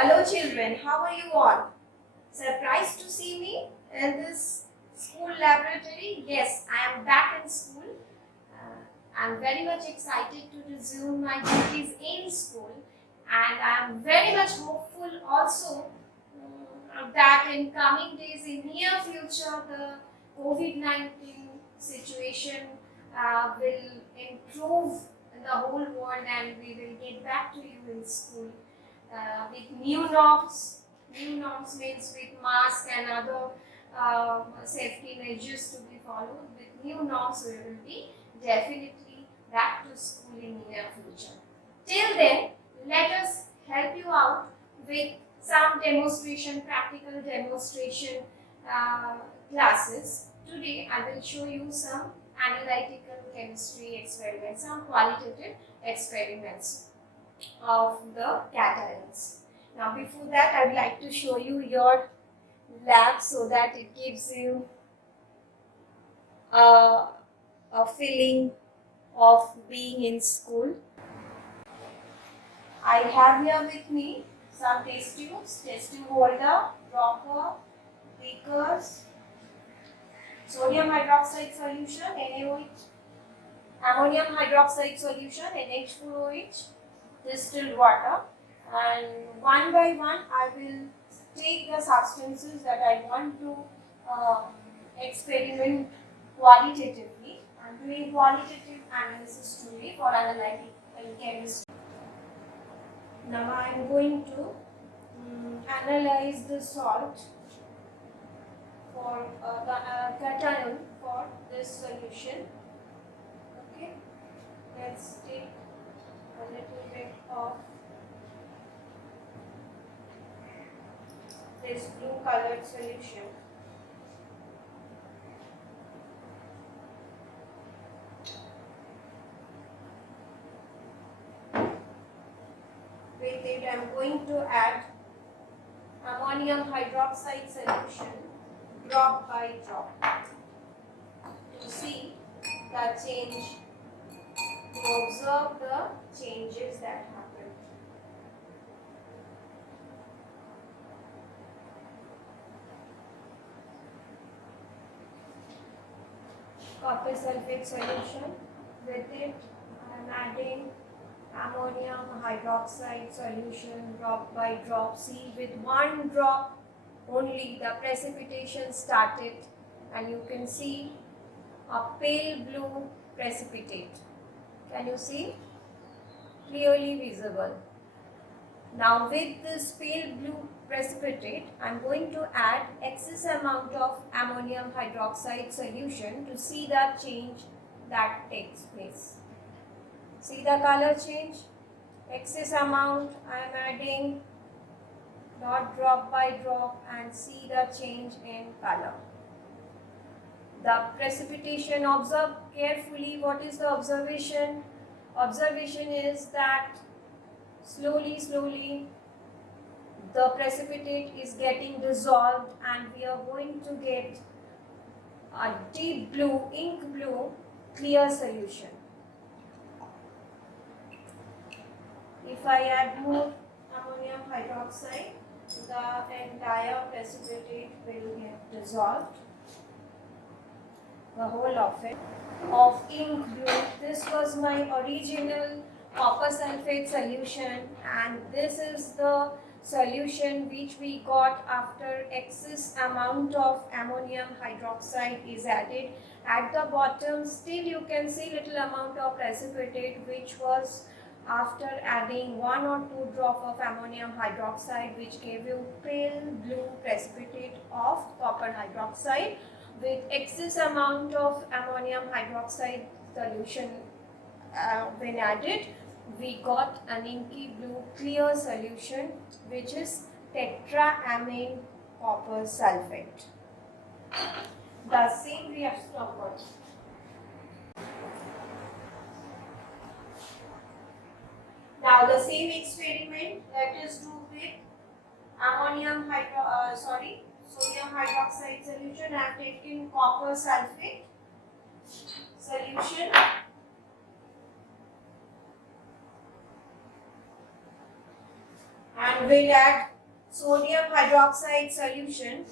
Hello children, how are you all? Surprised to see me in this school laboratory? Yes, I am back in school. I am very much excited to resume my duties in school, and I am very much hopeful also that in coming days, in near future, the COVID-19 situation will improve in the whole world and we will get back to you in school with new norms. New norms means with mask and other safety measures to be followed. With new norms, we will be definitely back to school in near future. Till then, let us help you out with some demonstration, practical demonstration classes. Today, I will show you some analytical chemistry experiments, some qualitative experiments of the cations. Now before that, I would like to show you your lab so that it gives you a feeling of being in school. I have here with me some test tubes, test tube holder, dropper, beakers, sodium hydroxide solution, NaOH, ammonium hydroxide solution, NH4OH, distilled water, and one by one I will take the substances that I want to experiment qualitatively. I am doing qualitative analysis today for analytical chemistry. Now I am going to analyze the salt for the cation for this solution. Okay, let's take a little bit of this blue colored solution. With it, I am going to add ammonium hydroxide solution drop by drop to see the change, to observe the changes that happen. Copper sulfate solution. With it, I am adding ammonium hydroxide solution drop by drop. See, with one drop only the precipitation started, and you can see a pale blue precipitate. Can you see? Clearly visible. Now with this pale blue precipitate, I am going to add excess amount of ammonium hydroxide solution to see the change that takes place. See the color change? Excess amount I am adding, not drop by drop, and see the change in color. The precipitation, observe carefully. What is the observation? Observation is that slowly the precipitate is getting dissolved and we are going to get a deep blue, ink blue, clear solution. If I add more ammonium hydroxide, the entire precipitate will get dissolved, the whole of it, of ink blue. This was my original copper sulfate solution, and this is the solution which we got after excess amount of ammonium hydroxide is added. At the bottom still you can see little amount of precipitate which was after adding 1 or 2 drop of ammonium hydroxide, which gave you pale blue precipitate of copper hydroxide. With excess amount of ammonium hydroxide solution when added, we got an inky blue clear solution which is tetraamine copper sulfate. The same reaction occurs. Now the same experiment, let us do with sodium hydroxide solution. I have taken copper sulfate solution and we'll add sodium hydroxide solution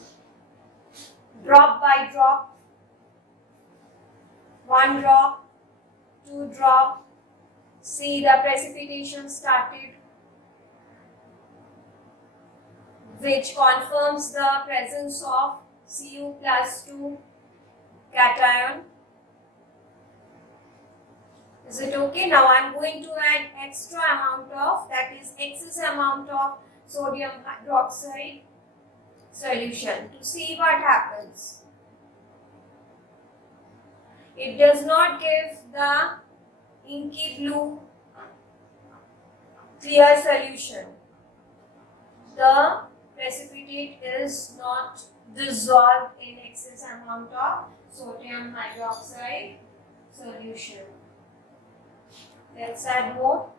drop by drop, 1 drop, 2 drop. See the precipitation started, which confirms the presence of Cu plus 2 cation. Is it okay? Now I am going to add extra amount of, that is excess amount of sodium hydroxide solution to see what happens. It does not give the inky blue clear solution. The precipitate is not dissolved in excess amount of sodium hydroxide solution. Let's add more.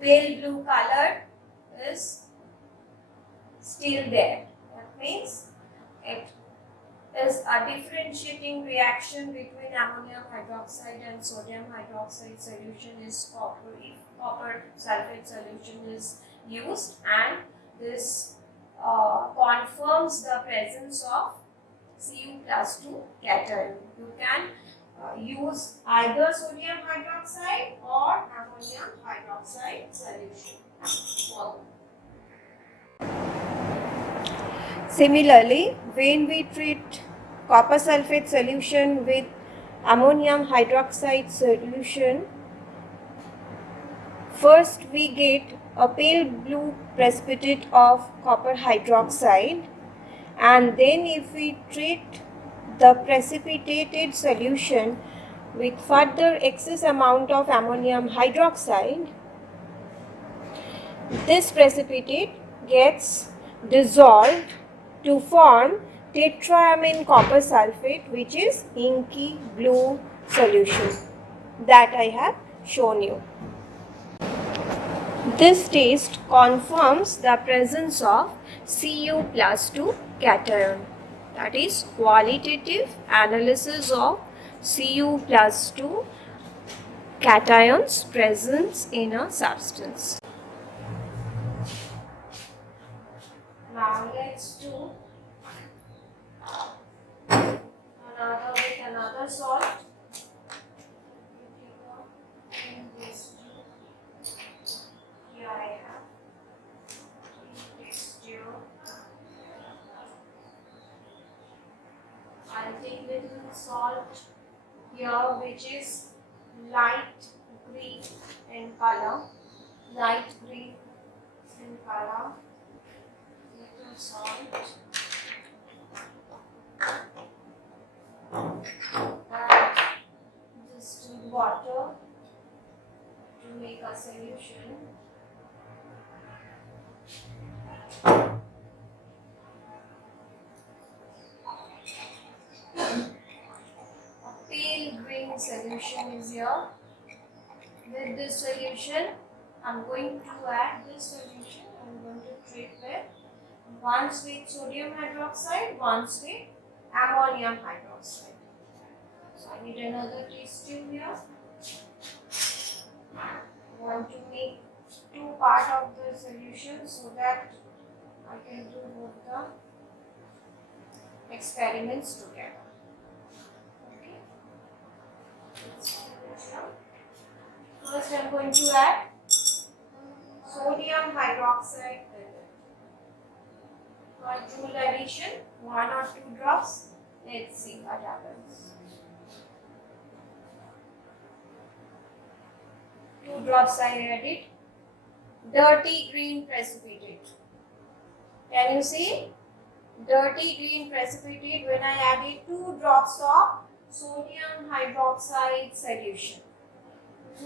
Pale blue color is still there. That means it is a differentiating reaction between ammonium hydroxide and sodium hydroxide solution is copper. If copper sulfate solution is used, and this confirms the presence of Cu plus 2 cation. You can use either sodium hydroxide or ammonium hydroxide solution. Similarly, when we treat copper sulfate solution with ammonium hydroxide solution, first we get a pale blue precipitate of copper hydroxide, and then if we treat the precipitated solution with further excess amount of ammonium hydroxide, this precipitate gets dissolved to form tetraamine copper sulfate, which is inky blue solution that I have shown you. This test confirms the presence of Cu plus 2 cation. That is qualitative analysis of Cu plus 2 cation's presence in a substance. Now let's do another salt. Here I have I'll take little salt here, which is light green in color. Light green in color. Little salt. And distilled water to make a solution. A pale green solution is here. With this solution, I'm going to add this solution. I'm going to treat with once with sodium hydroxide, once with ammonium hydroxide. So I need another test tube here. I want to make two parts of the solution so that I can do both the experiments together. Okay. First, I'm going to add sodium hydroxide with it. For joule addition, 1 or 2 drops. Let's see what happens. 2 drops I added. Dirty green precipitate. Can you see? Dirty green precipitate when I added 2 drops of sodium hydroxide solution.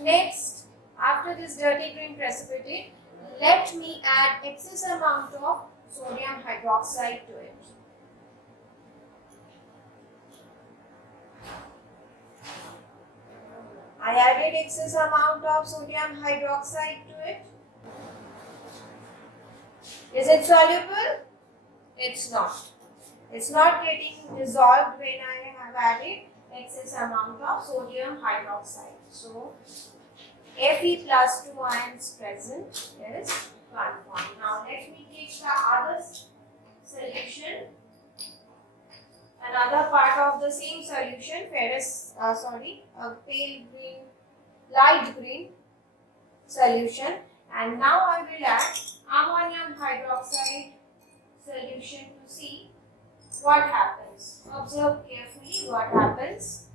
Next, after this dirty green precipitate, let me add excess amount of sodium hydroxide to it. I added excess amount of sodium hydroxide to it. Is it soluble? It's not. It's not getting dissolved when I have added excess amount of sodium hydroxide. So Fe plus 2 ions present is conformed. Now let me take the other solution. Another part of the same solution, a pale green, light green solution, and now I will add ammonium hydroxide solution to see what happens. Observe carefully what happens.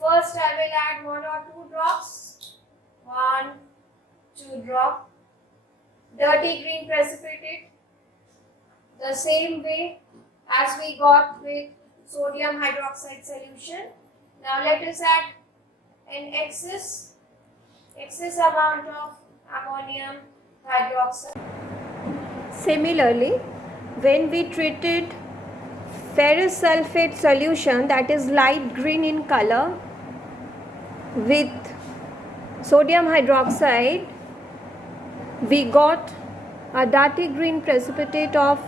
First I will add 1 or 2 drops, 1, 2 drop, dirty green precipitate, the same way as we got with sodium hydroxide solution. Now let us add an excess amount of ammonium hydroxide. Similarly, when we treated ferrous sulfate solution, that is light green in color, with sodium hydroxide, we got a dirty green precipitate of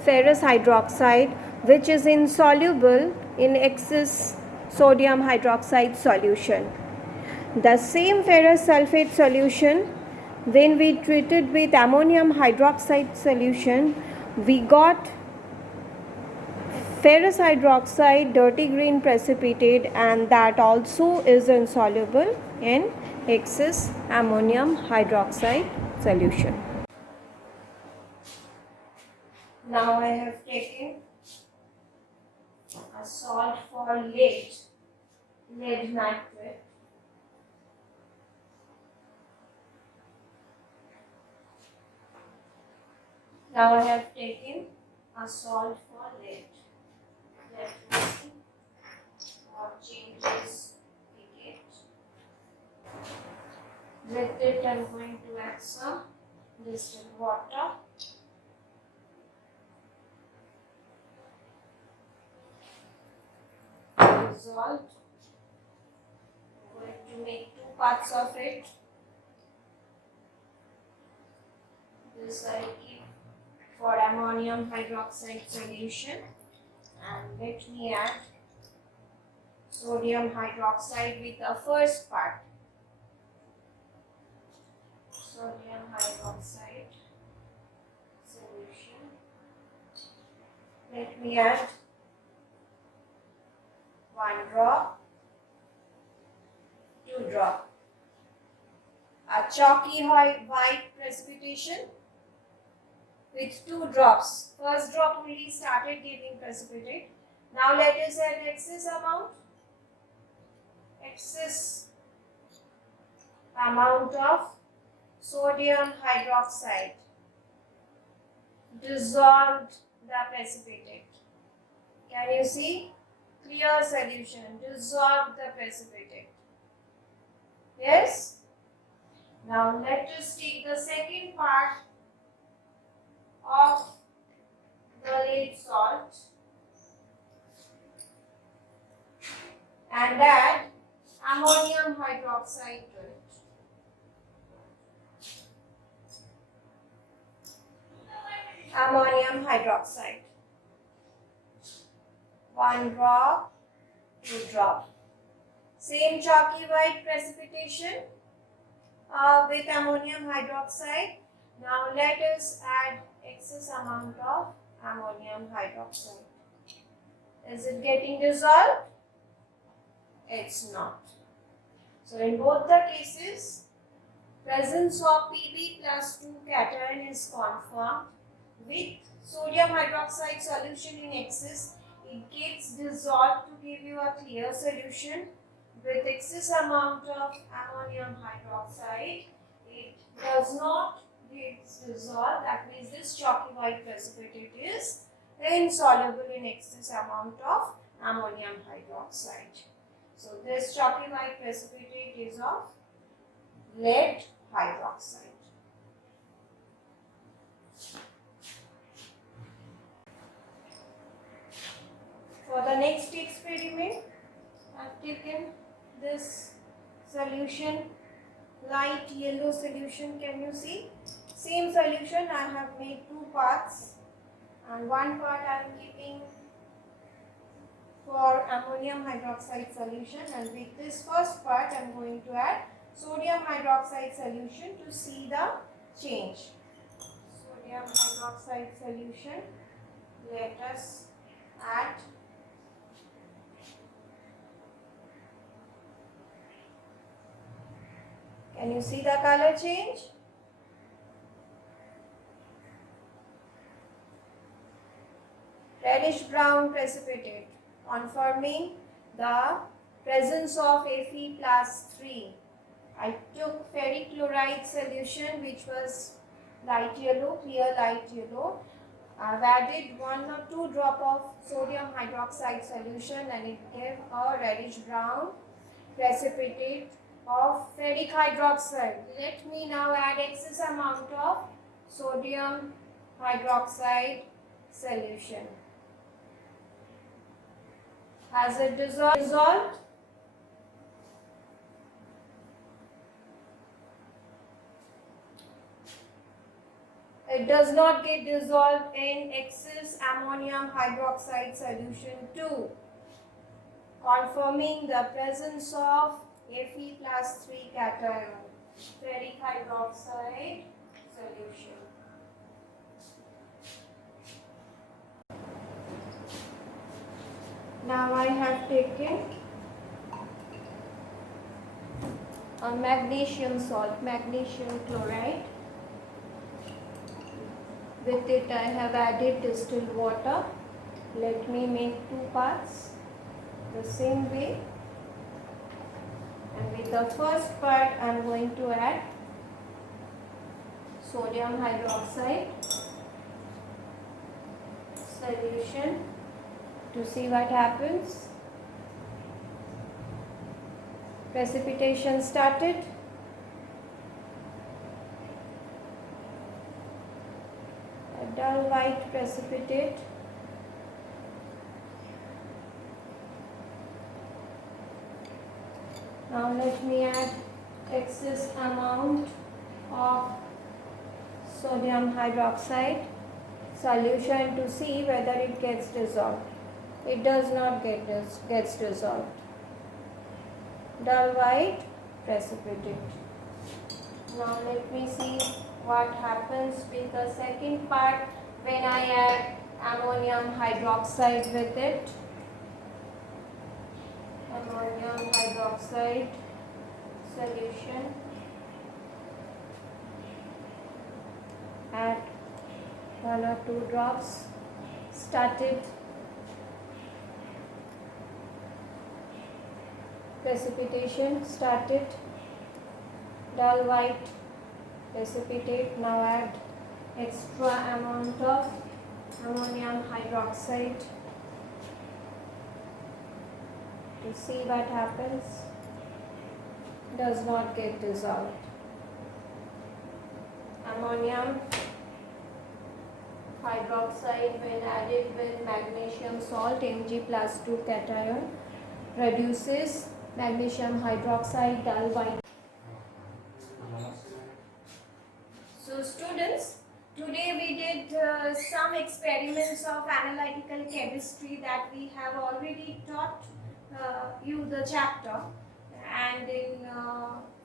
ferrous hydroxide, which is insoluble in excess sodium hydroxide solution. The same ferrous sulfate solution, when we treated with ammonium hydroxide solution, we got ferrous hydroxide dirty green precipitate, and that also is insoluble in excess ammonium hydroxide solution. Now I have taken a salt for lead nitrate. Now I have taken a salt for lead. Let me see what changes we get. With it I am going to add some distilled water. Dissolved. I'm going to make 2 parts of it. This I keep for ammonium hydroxide solution, and let me add sodium hydroxide with the first part. Sodium hydroxide solution. Let me add 1 drop, 2 drop. A chalky white precipitation with 2 drops. First drop only started giving precipitate. Now let us add excess amount of sodium hydroxide. Dissolved the precipitate. Can you see? Clear solution. Dissolve the precipitate. Yes? Now let us take the second part of the lead salt and add ammonium hydroxide to it. Ammonium hydroxide. 1 drop, 2 drop. Same chalky white precipitation with ammonium hydroxide. Now let us add excess amount of ammonium hydroxide. Is it getting dissolved? It's not. So in both the cases, presence of Pb plus 2 cation is confirmed. With sodium hydroxide solution in excess, it gets dissolved to give you a clear solution. With excess amount of ammonium hydroxide, it does not get dissolved. That means this chalky white precipitate is insoluble in excess amount of ammonium hydroxide. So this chalky white precipitate is of lead hydroxide. For the next experiment, I have taken this solution, light yellow solution. Can you see? Same solution, I have made 2 parts, and 1 part I am keeping for ammonium hydroxide solution, and with this first part I am going to add sodium hydroxide solution to see the change. Sodium hydroxide solution, let us add Can you see the color change? Reddish brown precipitate, confirming the presence of Fe plus 3. I took ferric chloride solution which was light yellow, clear light yellow. I've added 1 or 2 drop of sodium hydroxide solution and it gave a reddish brown precipitate of ferric hydroxide. Let me now add excess amount of sodium hydroxide solution. Has it dissolved? It does not get dissolved in excess ammonium hydroxide solution too, confirming the presence of Fe plus 3 cation, ferric hydroxide solution. Now I have taken a magnesium salt, magnesium chloride. With it I have added distilled water. Let me make 2 parts the same way. And with the first part I am going to add sodium hydroxide solution to see what happens. Precipitation started. A dull white precipitate. Now let me add excess amount of sodium hydroxide solution to see whether it gets dissolved. It does not gets dissolved. Dull white precipitate. Now let me see what happens with the second part when I add ammonium hydroxide with it. Ammonium hydroxide solution. Add 1 or 2 drops. Started. Precipitation started. Dull white precipitate. Now add extra amount of ammonium hydroxide to see what happens. Does not get dissolved. Ammonium hydroxide when added with magnesium salt Mg plus 2 cation produces magnesium hydroxide dull white. So students, today we did some experiments of analytical chemistry that we have already taught you the chapter, and in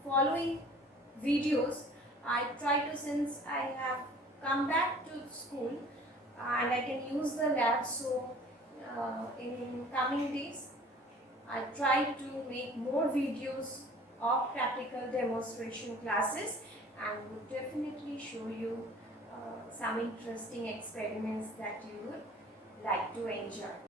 following videos I try to, since I have come back to school and I can use the lab, so in coming days I try to make more videos of practical demonstration classes and would definitely show you some interesting experiments that you would like to enjoy.